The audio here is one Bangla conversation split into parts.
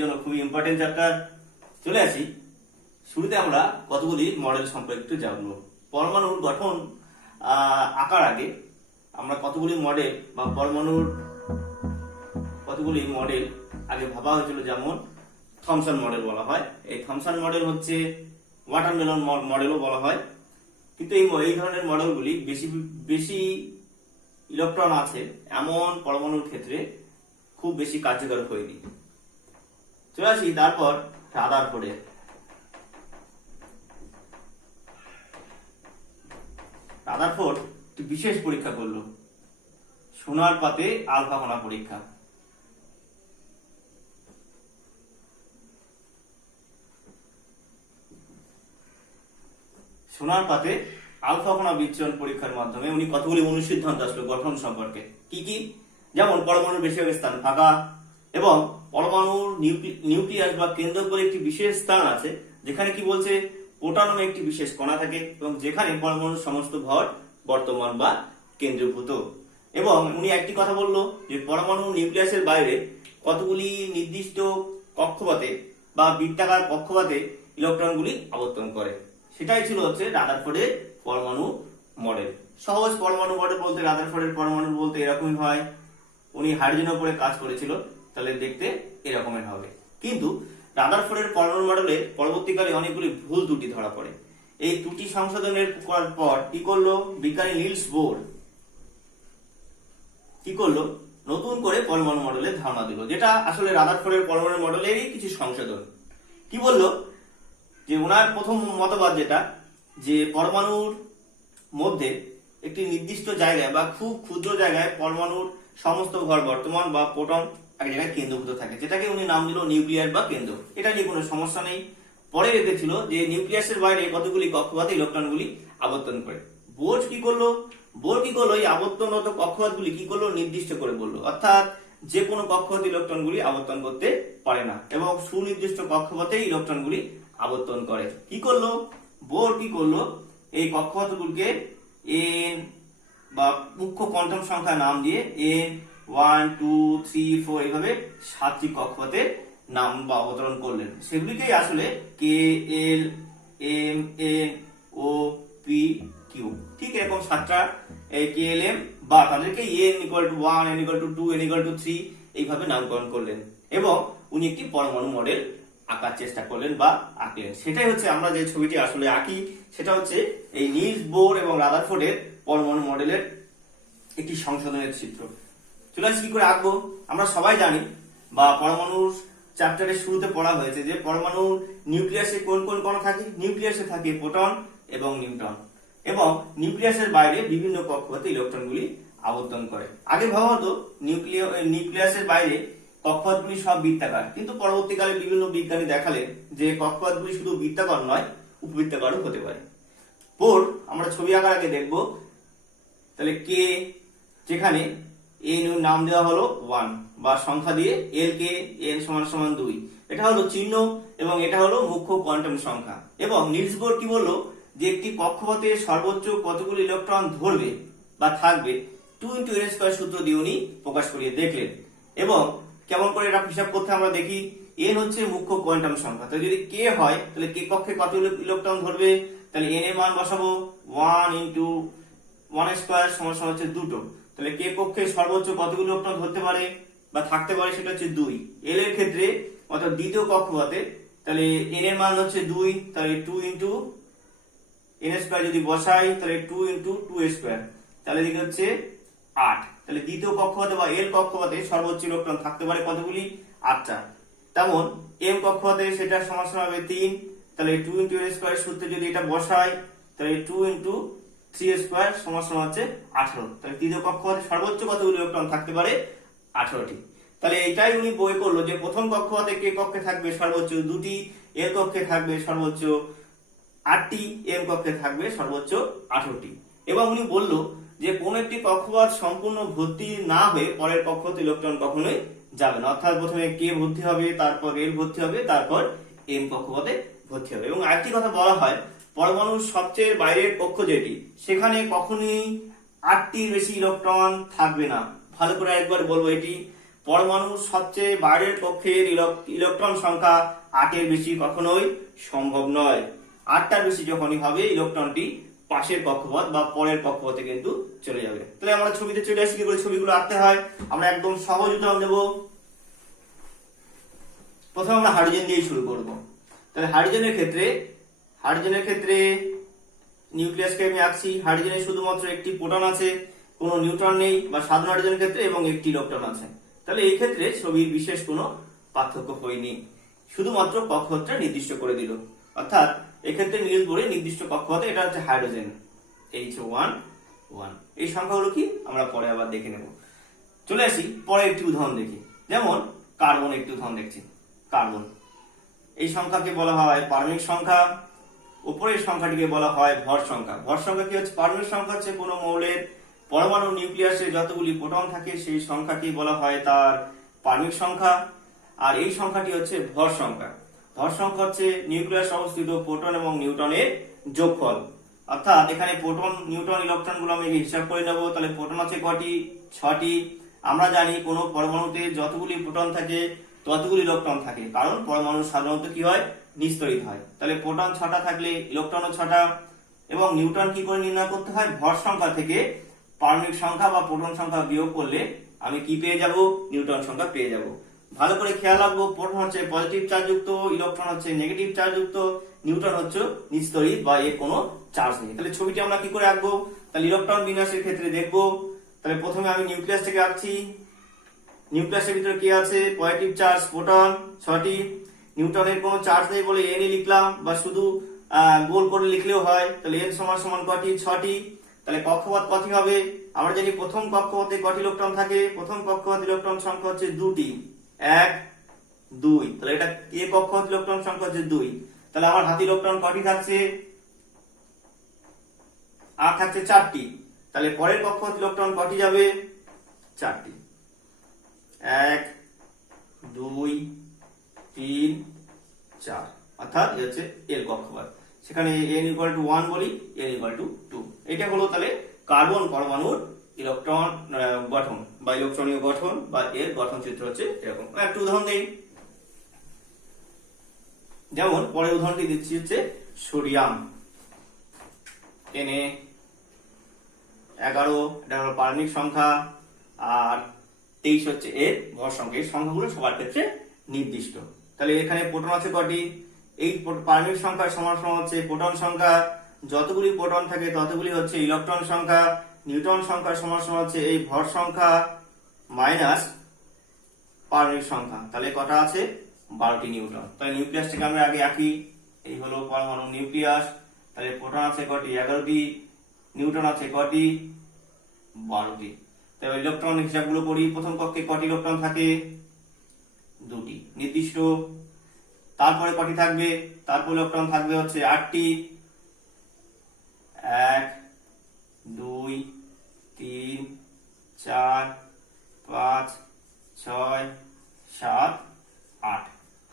জন্য খুবই ইম্পর্টেন্ট চ্যাপ্টার। চলে আসি, শুরুতে আমরা কতগুলি মডেল সম্পর্কে একটু জানবো। পরমাণুর গঠন আঁকার আগে আমরা কতগুলি মডেল বা পরমাণুর কতগুলি মডেল আগে ভাবা হয়েছিল, যেমন থমসন মডেল বলা হয়। এই থমসন মডেল হচ্ছে ওয়াটারমেলন মডেলও বলা হয়, কিন্তু এই ধরনের মডেলগুলি বেশি ইলেকট্রন আছে এমন পরমাণুর ক্ষেত্রে খুব বেশি কার্যকর হয়নি। চলে আসি তারপর রাদারফোর্ডের। রাদারফোর্ড একটি বিশেষ পরীক্ষা করলো, সোনার পাতে আলফা কণা পরীক্ষা। সোনার পাতে আলফা কণা বিচ্ছুরণ পরীক্ষার মাধ্যমে উনি কতগুলি অনুসিদ্ধান্ত আসলো গঠন সম্পর্কে। কি যেমন পরমাণুর বেশিরভাগ স্থান ফাঁকা, এবং পরমাণুর নিউক্লিয়াস বা কেন্দ্র করে একটি বিশেষ স্থান আছে যেখানে কি বলছে প্রোটন নামে একটি বিশেষ কণা থাকে, এবং যেখানে পরমাণুর সমস্ত ভর বর্তমান বা কেন্দ্রীভূত। এবং উনি একটি কথা বললো যে পরমাণু নিউক্লিয়াসের বাইরে কতগুলি নির্দিষ্ট কক্ষপথে বা বৃত্তাকার কক্ষপথে ইলেকট্রনগুলি আবর্তন করে। সেটাই ছিল হচ্ছে রাদারফোর্ডের পরমাণু মডেল। সহজ পরমাণু মডেল বলতে রাদারফোর্ডের পরমাণু বলতে এরকমই হয়। উনি হাইড্রোজেনের উপরে কাজ করেছিল, তাহলে দেখতে এরকমের হবে। কিন্তু রাদারফোর্ডের পরমাণু মডেলে পরবর্তীকালে অনেকগুলি ভুল ত্রুটি ধরা পড়ে। এই ত্রুটি সংশোধনের করার পর কি করলো বিজ্ঞানী নিলস বোর, কি করলো নতুন করে পরমাণু মডেলের ধারণা দিল, যেটা আসলে রাদারফোর্ডের পরমাণু মডেলেরই কিছু সংশোধন। কি বললো যে ওনার প্রথম মতবাদ যেটা, যে পরমাণুর মধ্যে একটি নির্দিষ্ট জায়গায় বা খুব ক্ষুদ্র জায়গায় পরমাণুর সমস্ত ভর বর্তমান বা প্রোটন এক জায়গায় কেন্দ্রভূত থাকে, যেটাকে উনি নাম দিল নিউক্লিয়াস বা কেন্দ্র। এটা নিয়ে কোনো সমস্যা নেই। পরে রেখেছিল যে নিউক্লিয়াসের বাইরে কতগুলি কক্ষপথে ইলেকট্রনগুলি আবর্তন করে। বোর কি করলো এই আবর্তনরত কক্ষপথগুলি কি করলো নির্দিষ্ট করে বললো, অর্থাৎ যে কোনো কক্ষপথে ইলেকট্রনগুলি আবর্তন করতে পারে না, এবং সুনির্দিষ্ট কক্ষপথে ইলেকট্রনগুলি আবর্তন করে। কি করলো বোর এই কক্ষপথগুলিকে এন বা মুখ্য কোয়ান্টাম সংখ্যা নাম দিয়ে এন 1 2 3 4 এইভাবে 7টি কক্ষপথের নাম বা অবতরণ করলেন। সেগুলিকেই আসলে K L M N O P Q, ঠিক এরকম 7টা কে এল এম, বা তাদেরকে N equal to 1, N equal to 2, N equal to 3 এইভাবে নামকরণ করলেন, এবং উনি একটি পরমাণু মডেল আঁকার চেষ্টা করলেন বা আঁকলেন। সেটাই হচ্ছে আমরা যে ছবিটি আসলে আঁকি, সেটা হচ্ছে এই নিলস বোর এবং রাদারফোর্ডের পরমাণু মডেলের একটি সংশোধনের চিত্র। চলে আসি কি করে আঁকবো। আমরা সবাই জানি বা পরমাণুর চ্যাপ্টারের শুরুতে পড়া হয়েছে যে পরমাণুর নিউক্লিয়াসে কোন কোন কণা থাকে। নিউক্লিয়াসে থাকে প্রোটন এবং নিউট্রন, এবং নিউক্লিয়াসের বাইরে বিভিন্ন কক্ষপথে ইলেকট্রনগুলি আবর্তন করে। আগে ভাবা হতো নিউক্লিয়াসের বাইরে কক্ষপথগুলি সব বৃত্তাকার, কিন্তু পরবর্তীকালে বিভিন্ন বিজ্ঞানী দেখালেন যে কক্ষপথগুলি শুধু বৃত্তাকার নয়, উপবৃত্তাকারও হতে পারে। বোর আমরা ছবি আঁকার আগে দেখব, তাহলে কে যেখানে এন নাম দেওয়া হলো 1 বা সংখ্যা দিয়ে, এল কে এন সমান সমান 2, এটা হলো চিহ্ন, এবং এটা হলো মুখ্য কোয়ান্টাম সংখ্যা। এবং নিলস বোর কি বললো যে একটি কক্ষপথে সর্বোচ্চ কতগুলি ইলেকট্রন ধরবে বা থাকবে 2 × n² সূত্র দিয়ে উনি প্রকাশ করিয়ে দেখলেন। এবং কেমন করে এটা হিসাব করতে আমরা দেখি, এন হচ্ছে মুখ্য কোয়ান্টাম সংখ্যা, তো যদি কে হয় তাহলে কে কক্ষে কত ইলেকট্রন ধরবে, তাহলে এন এর মান বসাবো 1 × 1² সমান সমান হচ্ছে 2। তাহলে কে কক্ষে সর্বোচ্চ কতগুলো ইলেকট্রন ধরতে পারে বা থাকতে পারে, সেটা হচ্ছে 2। এল এর ক্ষেত্রে অর্থাৎ দ্বিতীয় কক্ষপথে, তাহলে এন এর মান হচ্ছে 2, তাহলে 2 × n² যদি বসাই তাহলে 2 × 2², তাহলে দিকে হচ্ছে 8। তাহলে দ্বিতীয় কক্ষপথে বা এল কক্ষপথে সর্বোচ্চ ইলেকট্রন থাকতে পারে কতগুলি, 8টা। তেমন এম কক্ষপথে সেটা সমান সমান হবে 3, তাহলে 2 × n² সূত্রে যদি এটা বসাই তাহলে 2 × 3² সমান সমান হচ্ছে 18। তাহলে তৃতীয় কক্ষপথে সর্বোচ্চ কতগুলি ইলেকট্রন থাকতে পারে, 18টি। তাহলে এটাই উনি বই করলো যে প্রথম কক্ষপথে কে কক্ষে থাকবে সর্বোচ্চ 2টি, এল কক্ষে থাকবে সর্বোচ্চ 8টি, এম কক্ষে থাকবে সর্বোচ্চ 18টি। এবং উনি বলল যে কোন একটি কক্ষপথ সম্পূর্ণ ভর্তি না হয়ে পরের কক্ষপথে ইলেকট্রন কখনোই যাবে না, অর্থাৎ প্রথমে কে ভর্তি হবে, তারপর এল ভর্তি হবে, তারপর এম কক্ষপথে ভর্তি হবে। এবং আরেকটি কথা বলা হয়, পরমাণুর সবচেয়ে বাইরের কক্ষ যেটি, সেখানে কখনোই 8টির বেশি ইলেকট্রন থাকবে না। ভালো করে একবার বলবো, এটি পরমাণুর সবচেয়ে বাইরের কক্ষের ইলেকট্রন সংখ্যা 8-এর বেশি কখনোই সম্ভব নয়। 8টার বেশি যখনই হবে ইলেকট্রনটি পাশের কক্ষপথ বা পরের কক্ষপথে কিন্তু চলে যাবে। তাহলে আমরা ছবিতে চলে আসি, কি করে ছবিগুলো আঁকতে হয়। আমরা একদম সহজ উদাহরণ দেব। প্রথমে আমরা হাইড্রোজেন দিয়ে শুরু করব। তাহলে হাইড্রোজেনের ক্ষেত্রে নিউক্লিয়াসকে আমি আঁকছি। হাইড্রোজেনের শুধুমাত্র একটি প্রোটন আছে, কোনো নিউট্রন নেই, বা সাধারণ হাইড্রোজেনের ক্ষেত্রে এবং একটি ইলেকট্রন আছে। তাহলে এই ক্ষেত্রে ছবির বিশেষ কোনো পার্থক্য হয়নি, শুধুমাত্র কক্ষপথটা নির্দিষ্ট করে দিল। অর্থাৎ এক্ষেত্রে নীল বলে নির্দিষ্ট কক্ষপথে এটা হচ্ছে হাইড্রোজেন H1 1। এই সংখ্যাগুলো কি আমরা পরে আবার দেখে নেব। চলে আসি পরে একটি উদাহরণ দেখি। যেমন কার্বন, একটি উদাহরণ দেখছি। কার্বন, এই সংখ্যাকে বলা হয় পারমাণবিক সংখ্যা, উপরের সংখ্যাটিকে বলা হয় ভর সংখ্যা। ভর সংখ্যা কি হচ্ছে? পারমাণবিক সংখ্যা হচ্ছে কোনো মৌলের পরমাণু নিউক্লিয়াসে যতগুলি প্রোটন থাকে সেই সংখ্যাকে বলা হয় তার পারমাণবিক সংখ্যা। আর এই সংখ্যাটি হচ্ছে ভর সংখ্যা। ভর সংখ্যা হচ্ছে নিউক্লিয়াসে অবস্থিত প্রোটন এবং নিউট্রনের যোগফল। অর্থাৎ এখানে প্রোটন, নিউট্রন, ইলেকট্রন গুলো আমি হিসাব করে নেব। তাহলে প্রোটন আছে কটি? 6টি। আমরা জানি কোনো পরমাণুতে যতগুলি প্রোটন থাকে ততগুলি ইলেকট্রন থাকে, কারণ পরমাণু সাধারণত কি হয়? নিস্তড়িত হয়। তাহলে প্রোটন 6টা থাকলে ইলেকট্রনও 6টা। এবং নিউট্রন কি করে নির্ণয় করতে হয়? ভর সংখ্যা থেকে পারমাণবিক সংখ্যা বা প্রোটন সংখ্যা বিয়োগ করলে আমি কি পেয়ে যাব? নিউট্রন সংখ্যা পেয়ে যাব। ভালো করে খেয়াল রাখবো, প্রোটন হচ্ছে পজিটিভ চার্জ যুক্ত, ইলেকট্রন হচ্ছে নেগেটিভ চার্জ যুক্ত, নিউট্রন হচ্ছে নিস্তড়িত বা এর কোনো চার্জ নেই। তাহলে ছবিটি আমরা কি করে আঁকবো? তাহলে ইলেকট্রন বিন্যাসের ক্ষেত্রে দেখবো। তাহলে প্রথমে আমি নিউক্লিয়াস থেকে আঁকছি। নিউক্লিয়াসের ভিতরে কি আছে? পজিটিভ চার্জ প্রোটন 6টি। নিউট্রনের কোনো চার্জ নেই বলে এন লিখলাম, বা শুধু গোল করে লিখলেও হয়। তাহলে এন সমান সমান কটি? 6টি। তাহলে কক্ষপথ কটি হবে? আমরা জানি প্রথম কক্ষপথে কটি ইলেকট্রন থাকে? প্রথম কক্ষপথ ইলেকট্রন সংখ্যা হচ্ছে 2টি, 1 2। তাহলে এটা এ কক্ষপথ ইলেকট্রন সংখ্যা হচ্ছে 2। তাহলে আমার হাতে ইলেকট্রন কটি থাকছে? আর থাকছে 4টি। তাহলে পরের কক্ষপথ ইলেকট্রন কটি যাবে? 4টি, 1 2 3 4। অর্থাৎ এটা হচ্ছে এল কক্ষপথ। সেখানে n = 1 বলি, n = 2। এটা হলো তাহলে কার্বন পরমাণুর ইলেকট্রন গঠন বা ইলেকট্রনীয় গঠন বা এর গঠন চিত্র হচ্ছে এরকম। একটা উদাহরণ দেই। যেমন পরের উদাহরণটি দিচ্ছি হচ্ছে সোডিয়াম Na11, এটা হলো পারমাণবিক সংখ্যা, আর 23 হচ্ছে এর ভর সংখ্যা। এই সংখ্যাগুলো সবার ক্ষেত্রে নির্দিষ্ট। তাহলে এখানে প্রোটন আছে কটি? এই পারমাণবিক সংখ্যার সমান সমান হচ্ছে প্রোটন সংখ্যা, যতগুলি প্রোটন থাকে ততগুলি হচ্ছে ইলেকট্রন সংখ্যা। নিউট্রন সংখ্যার সমান সমান হচ্ছে এই ভর সংখ্যা মাইনাস পারমাণবিক সংখ্যা। তাহলে কটা আছে? 12টি নিউট্রন। তাহলে নিউক্লিয়াসটাকে আমরা আগে আঁকি। এই হলো পরমাণু নিউক্লিয়াস। তাহলে প্রোটন আছে কটি? 11টি। নিউট্রন আছে কটি? 12টি। তাহলে ইলেকট্রন হিসাবগুলো করি। প্রথম কক্ষে কটি ইলেকট্রন থাকে? 2টি, নির্দিষ্ট। তারপরে কটি থাকবে? তারপর ইলেকট্রন থাকবে হচ্ছে 8টি, 1 2 3 4 5 6 7 8।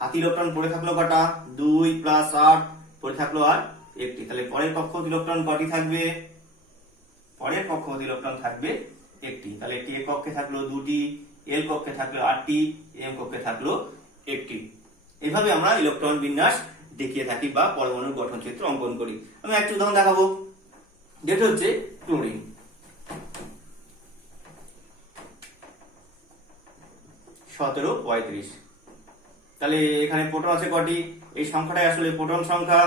হাতি ইলেকট্রন পড়ে থাকলো কটা? 2 + 8 পড়ে থাকলো আর একটি। তাহলে পরের কক্ষপথ ইলেকট্রন কটি থাকবে? পরের কক্ষপথ ইলেকট্রন থাকবে একটি। তাহলে একটি এ কক্ষে থাকলো 2টি, এল কক্ষে থাকলো 8টি, এম কক্ষে থাকলো একটি। এভাবে আমরা ইলেকট্রন বিন্যাস দেখিয়ে থাকি বা পরমাণুর গঠন চিত্র অঙ্কন করি। আমি একটা উদাহরণ দেখাবো, যেটা হচ্ছে ক্লোরিন। সতেরো 35। তাহলে এখানে প্রোটন আছে কটি? এই সংখ্যাটাই আসলে প্রোটন সংখ্যা।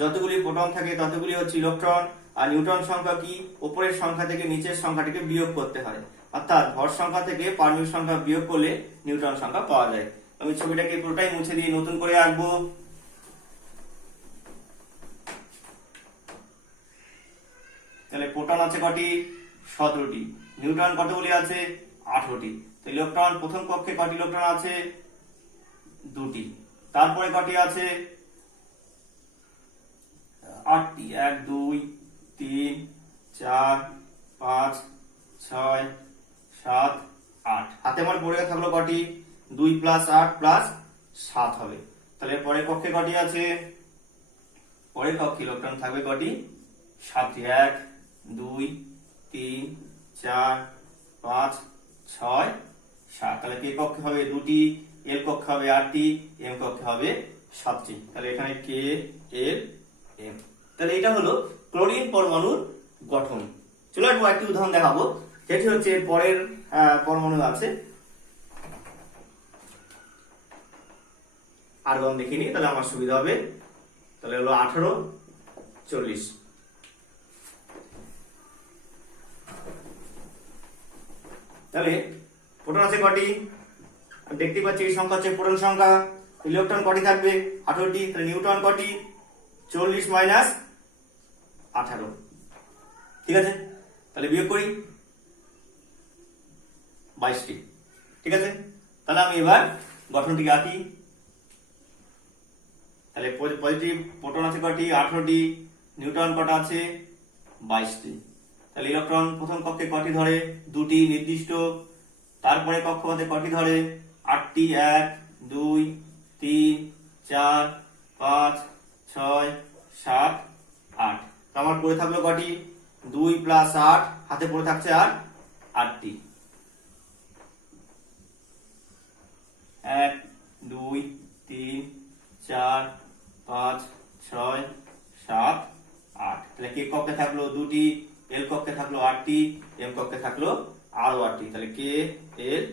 যতগুলি প্রোটন থাকে ততগুলি হচ্ছে ইলেকট্রন। আর নিউট্রন সংখ্যা কি? উপরের সংখ্যা থেকে নিচের সংখ্যাটিকে বিয়োগ করতে হয়। অর্থাৎ ভর সংখ্যা থেকে পারমাণবিক সংখ্যা বিয়োগ করলে নিউট্রন সংখ্যা পাওয়া যায়। আমি ছবিটাকে পুরোটাই মুছে দিয়ে নতুন করে আঁকবো। তাহলে প্রোটন আছে কটি? 17টি। নিউট্রন কতগুলি আছে? 18টি। তো ইলেকট্রন প্রথম কক্ষে কটি ইলেকট্রন আছে? 2টি। তারপরে কটি আছে? 8টি, 1 2 3 4 5 6 7 8। হাতে আমার পড়ে থাকলো কটি? 2 + 8 + 7 হবে। তাহলে পরের কক্ষে কটি আছে? পরের কক্ষে ইলেকট্রন থাকবে কটি? 7টি, 1 2 3 4 5 6 7, তাহলে কে কক্ষে হবে 2টি, এল কক্ষে হবে 8টি, এম কক্ষে হবে 7টি। তাহলে এখানে কে, এল, এম। তাহলে এটা হলো ক্লোরিন পরমাণুর গঠন। চলো একটি উদাহরণ দেখাবো, যেটি হচ্ছে পরের পরমাণু আছে আর্গন দেখিনি, তাহলে আমার সুবিধা হবে। তাহলে হলো 18, 40। তাহলে প্রোটন আছে কটি? দেখতে পাচ্ছি এই সংখ্যা হচ্ছে প্রোটন সংখ্যা। ইলেকট্রন কটি থাকবে? 18টি। তাহলে নিউট্রন কটি? 40 মাইনাস 18। ঠিক আছে, তাহলে বিয়োগ করি 22টি। ঠিক আছে, তাহলে আমি এবার গঠনটিকে আঁকি। তাহলে পজিটিভ প্রোটন আছে কটি? 18টি। নিউট্রন কটা আছে? 22টি। তাহলে ইলেকট্রন প্রথম কক্ষে কটি ধরে? 2টি নির্দিষ্ট। তারপরে কক্ষপথে কটি ধরে? 8টি। 1, 2, 3, 4, 5, 6, 7, 8। আমার পড়ে থাকলো কটি? 2 প্লাস 8, হাতে পড়ে থাকছে আর 8টি। 1, 2, 3, 4, 5, 6, 7, 8। তাহলে কে কক্ষে থাকলো 2টি, এল কক্ষে থাকলো 8টি, এম কক্ষে থাকলো আরো 8টি। তাহলে কে, এল,